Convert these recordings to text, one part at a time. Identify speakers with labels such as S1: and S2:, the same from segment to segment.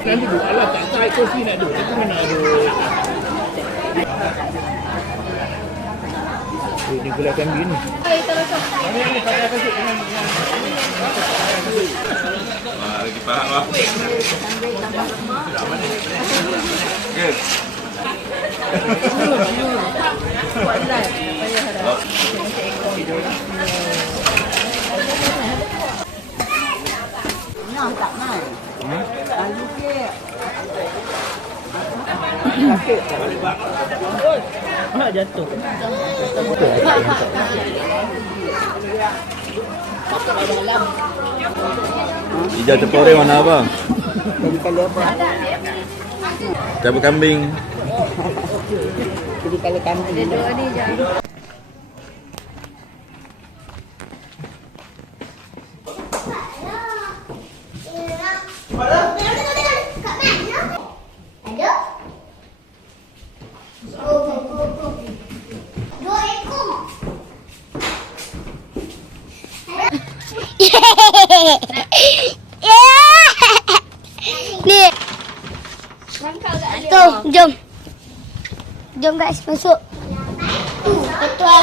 S1: Nanti duduk alah tak tahu kursi nak duduk. Itu mana ada. Eh, dia gulai kambing ni.
S2: Ah, lagi faham lah. Good.
S3: Nak jatuh.
S1: Ija tepore warna apa? Cabu kambing.
S3: Jadi kalau kambing. Dia doa ni
S4: Ni. Tu, jom. Jom guys, masuk. Betul.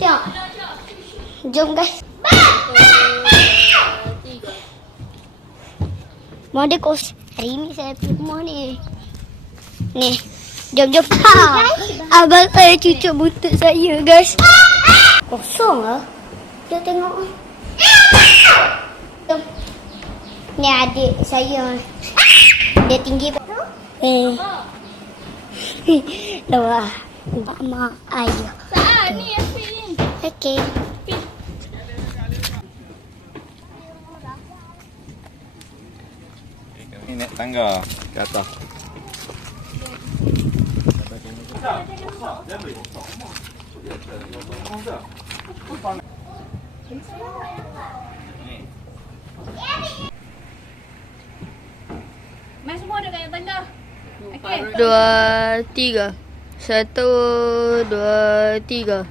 S4: Tengok. Jom guys. Mau ada kos. Hari ni saya pergi rumah ni. Ni. Jom, jom. Ha. Abang saya cucuk buntut saya guys. Kosong lah. Jom tengok. Ni adik saya. Dia tinggi. Eh. Doa. Mak ayah. Saan ni Afiq? Okey.
S1: Ni naik tangga ke atas.
S3: Mai semua dekat yang tangga. Okey.
S5: Dua, tiga. Satu, dua, tiga.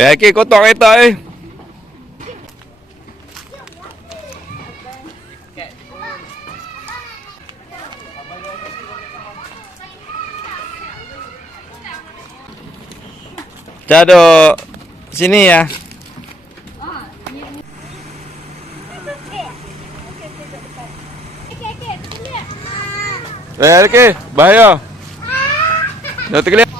S1: Eh, okey, kotor kereta eh. Kita duduk sini ya. Okey okey, kita lihat. Eh, okey, bahaya. Dah terkelir.